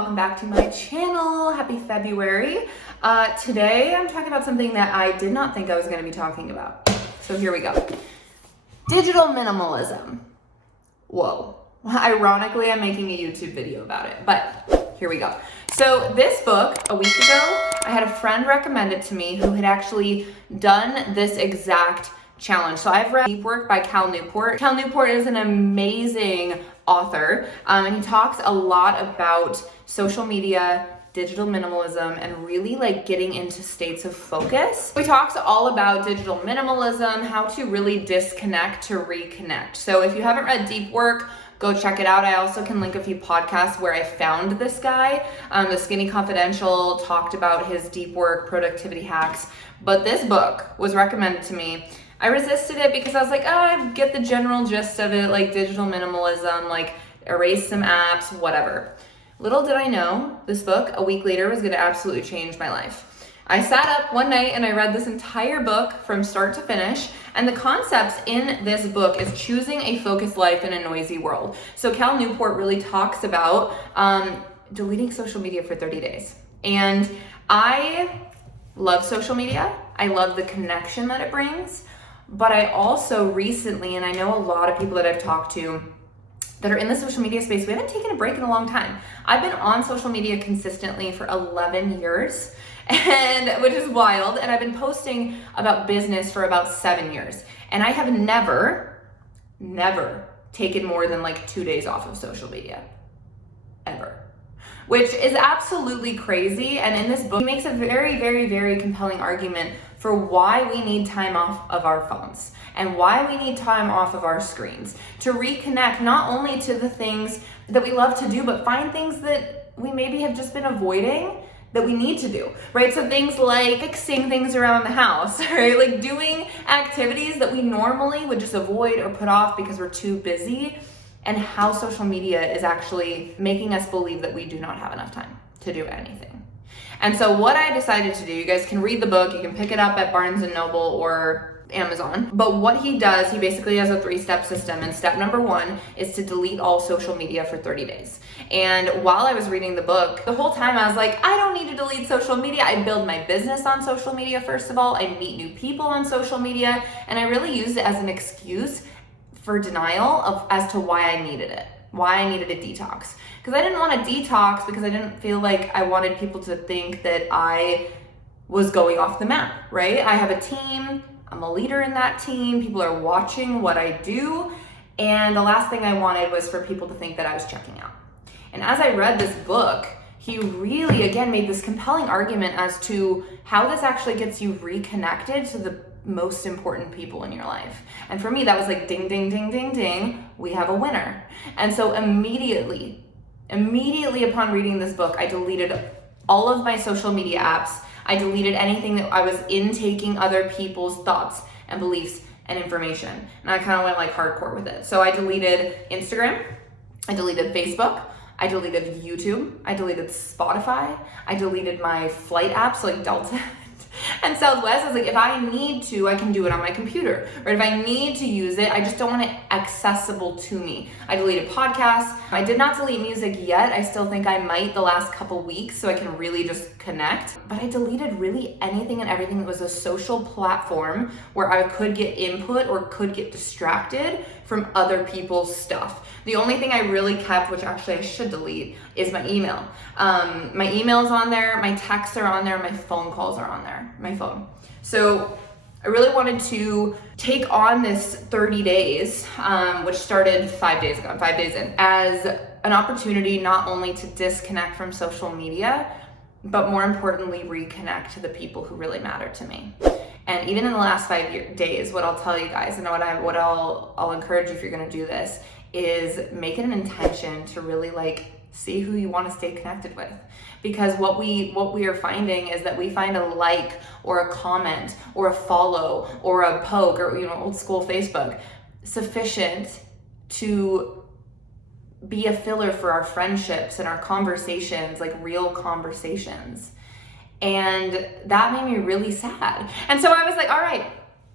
welcome back to my channel. Happy February. Today I'm talking about something that I did not think I was going to be talking about. So here we go. Digital minimalism. Whoa. Ironically, I'm making a YouTube video about it, but here we go. So this book, a week ago, I had a friend recommend it to me who had actually done this exact challenge. So I've read Deep Work by Cal Newport. Cal Newport is an amazing author, and he talks a lot about social media, digital minimalism, and really like getting into states of focus. He talks all about digital minimalism, how to really disconnect to reconnect. So if you haven't read Deep Work, go check it out. I also can link a few podcasts where I found this guy. The Skinny Confidential talked about his deep work productivity hacks, but this book was recommended to me. I resisted it because I was like, oh, I get the general gist of it, like digital minimalism, like erase some apps, whatever. Little did I know, this book, a week later, was gonna absolutely change my life. I sat up one night and I read this entire book from start to finish, and the concepts in this book is choosing a focused life in a noisy world. So Cal Newport really talks about deleting social media for 30 days. And I love social media. I love the connection that it brings. But I also recently, and I know a lot of people that I've talked to that are in the social media space, we haven't taken a break in a long time. I've been on social media consistently for 11 years, and which is wild. And I've been posting about business for about 7 years. And I have never taken more than like 2 days off of social media, ever. Which is absolutely crazy. And in this book, he makes a very compelling argument for why we need time off of our phones and why we need time off of our screens to reconnect not only to the things that we love to do, but find things that we maybe have just been avoiding that we need to do, right? So things like fixing things around the house, right? Like doing activities that we normally would just avoid or put off because we're too busy, and how social media is actually making us believe that we do not have enough time to do anything. And so what I decided to do, you guys can read the book, you can pick it up at Barnes & Noble or Amazon. But what he does, he basically has a 3-step system. And step number 1 is to delete all social media for 30 days. And while I was reading the book, the whole time I was like, I don't need to delete social media. I build my business on social media, first of all. I meet new people on social media. And I really used it as an excuse for denial as to why I needed it. Why I needed a detox. Because I didn't want to detox because I didn't feel like I wanted people to think that I was going off the map, right? I have a team, I'm a leader in that team, people are watching what I do, and the last thing I wanted was for people to think that I was checking out. And as I read this book, he really, again, made this compelling argument as to how this actually gets you reconnected to the most important people in your life. And for me, that was like ding, ding, ding, ding, ding, we have a winner. And so immediately upon reading this book, I deleted all of my social media apps. I deleted anything that I was intaking other people's thoughts and beliefs and information. And I kind of went like hardcore with it. So I deleted Instagram, I deleted Facebook, I deleted YouTube, I deleted Spotify, I deleted my flight apps like Delta and Southwest. I was like, if I need to, I can do it on my computer. Right? If I need to use it, I just don't want it accessible to me. I deleted podcasts. I did not delete music yet. I still think I might the last couple weeks so I can really just connect. But I deleted really anything and everything that was a social platform where I could get input or could get distracted from other people's stuff. The only thing I really kept, which actually I should delete, is my email. My email's on there, my texts are on there, my phone calls are on there, my phone. So I really wanted to take on this 30 days, which started 5 days ago, 5 days in, as an opportunity not only to disconnect from social media, but more importantly, reconnect to the people who really matter to me. And even in the last 5 days, what I'll tell you guys, and what I'll encourage you if you're gonna do this, is make it an intention to really like see who you want to stay connected with. Because what we are finding is that we find a like or a comment or a follow or a poke or old school Facebook sufficient to be a filler for our friendships and our conversations, like real conversations. And that made me really sad. And so I was like, all right,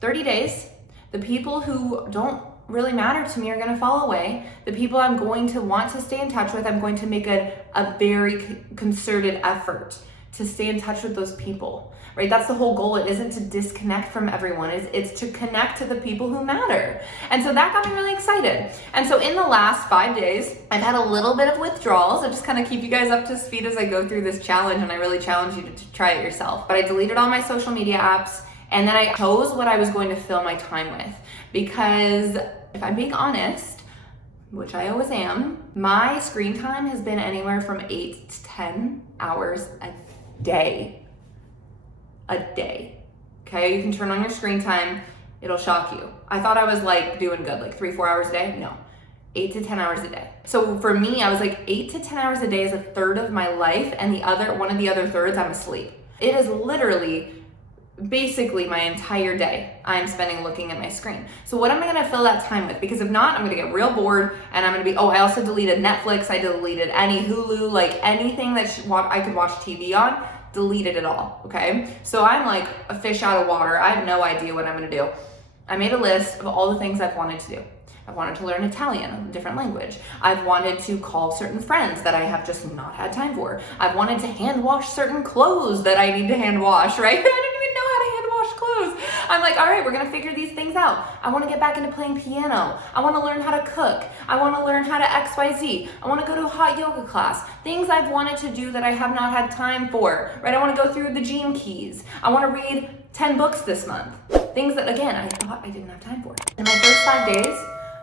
30 days, the people who don't really matter to me are going to fall away. The people I'm going to want to stay in touch with, I'm going to make a very concerted effort to stay in touch with those people, right? That's the whole goal. It isn't to disconnect from everyone. It's to connect to the people who matter. And so that got me really excited. And so in the last 5 days, I've had a little bit of withdrawals. I just kind of keep you guys up to speed as I go through this challenge, and I really challenge you to try it yourself. But I deleted all my social media apps, and then I chose what I was going to fill my time with. Because if I'm being honest, which I always am, my screen time has been anywhere from 8 to 10 hours a day. Okay, you can turn on your screen time, it'll shock you. I thought I was like doing good, like 3-4 hours a day. No, 8 to 10 hours a day. So for me, I was like 8 to 10 hours a day is a third of my life, and one of the other thirds I'm asleep. It is literally basically my entire day I'm spending looking at my screen. So what am I gonna fill that time with? Because if not, I'm gonna get real bored, and I'm gonna be, I also deleted Netflix, I deleted any Hulu, like anything that I could watch TV on, deleted it all, okay? So I'm like a fish out of water. I have no idea what I'm gonna do. I made a list of all the things I've wanted to do. I wanted to learn Italian, a different language. I've wanted to call certain friends that I have just not had time for. I've wanted to hand wash certain clothes that I need to hand wash, right? I don't even know how to hand wash clothes. I'm like, all right, we're gonna figure these things out. I wanna get back into playing piano. I wanna learn how to cook. I wanna learn how to XYZ. I wanna go to a hot yoga class. Things I've wanted to do that I have not had time for, right? I wanna go through the Gene Keys. I wanna read 10 books this month. Things that, again, I thought I didn't have time for. In my first 5 days,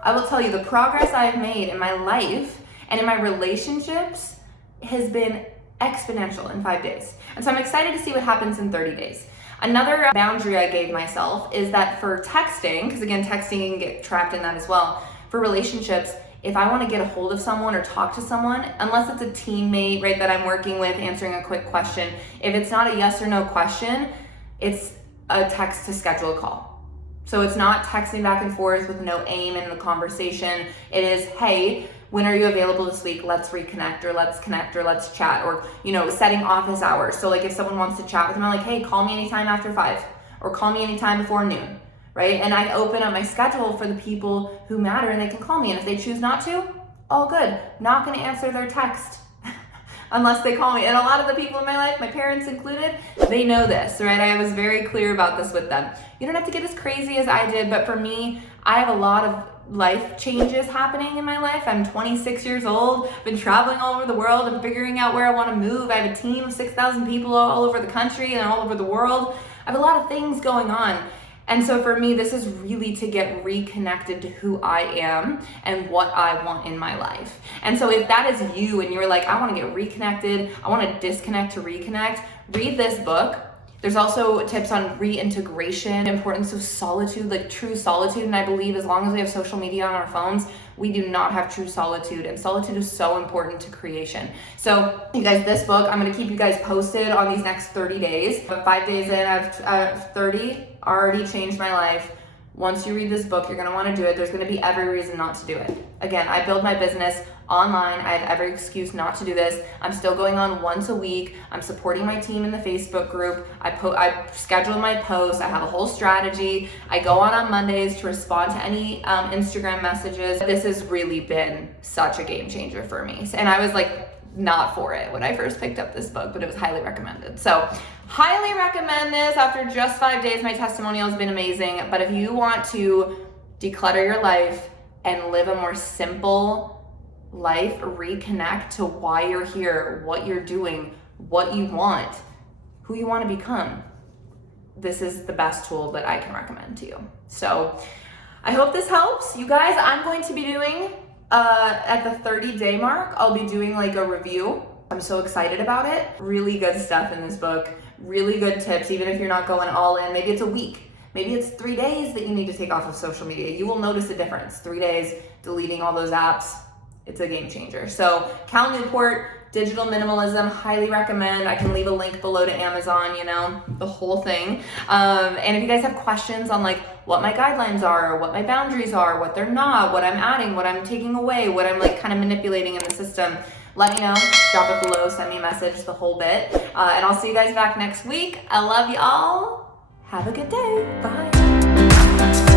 I will tell you the progress I have made in my life and in my relationships has been exponential in 5 days. And so I'm excited to see what happens in 30 days. Another boundary I gave myself is that for texting, because again, texting can get trapped in that as well. For relationships, if I want to get a hold of someone or talk to someone, unless it's a teammate, right, that I'm working with, answering a quick question, if it's not a yes or no question, it's a text to schedule a call. So it's not texting back and forth with no aim in the conversation. It is, hey, when are you available this week? Let's reconnect, or let's connect, or let's chat, or, setting office hours. So like if someone wants to chat with me, I'm like, hey, call me anytime after 5, or call me anytime before noon, right? And I open up my schedule for the people who matter, and they can call me. And if they choose not to, all good. Not gonna answer their text unless they call me. And a lot of the people in my life, my parents included, they know this, right? I was very clear about this with them. You don't have to get as crazy as I did, but for me, I have a lot of life changes happening in my life. I'm 26 years old, been traveling all over the world. I'm figuring out where I want to move. I have a team of 6,000 people all over the country and all over the world. I have a lot of things going on. And so for me, this is really to get reconnected to who I am and what I want in my life. And so if that is you and you're like, I want to get reconnected, I want to disconnect to reconnect, read this book. There's also tips on reintegration, importance of solitude, like true solitude. And I believe as long as we have social media on our phones, we do not have true solitude. And solitude is so important to creation. So you guys, this book, I'm going to keep you guys posted on these next 30 days. But 5 days in, I've 30 already changed my life. Once you read this book, you're going to want to do it. There's going to be every reason not to do it. Again, I build my business online. I have every excuse not to do this. I'm still going on once a week. I'm supporting my team in the Facebook group. I schedule my posts. I have a whole strategy. I go on Mondays to respond to any Instagram messages. This has really been such a game changer for me. And I was like, not for it when I first picked up this book, but it was highly recommended. So highly recommend this. After just 5 days, my testimonial has been amazing. But if you want to declutter your life and live a more simple life, reconnect to why you're here, what you're doing, what you want, who you want to become, this is the best tool that I can recommend to you. So I hope this helps. You guys, I'm going to be doing at the 30-day mark, I'll be doing like a review. I'm so excited about it. Really good stuff in this book. Really good tips, even if you're not going all in. Maybe it's a week. Maybe it's 3 days that you need to take off of social media. You will notice a difference. 3 days, deleting all those apps. It's a game changer. So Cal Newport, Digital Minimalism, highly recommend. I can leave a link below to Amazon, the whole thing. And if you guys have questions on like what my guidelines are, or what my boundaries are, what they're not, what I'm adding, what I'm taking away, what I'm like kind of manipulating in the system, let me know. Drop it below, send me a message, the whole bit. And I'll see you guys back next week. I love you all. Have a good day. Bye.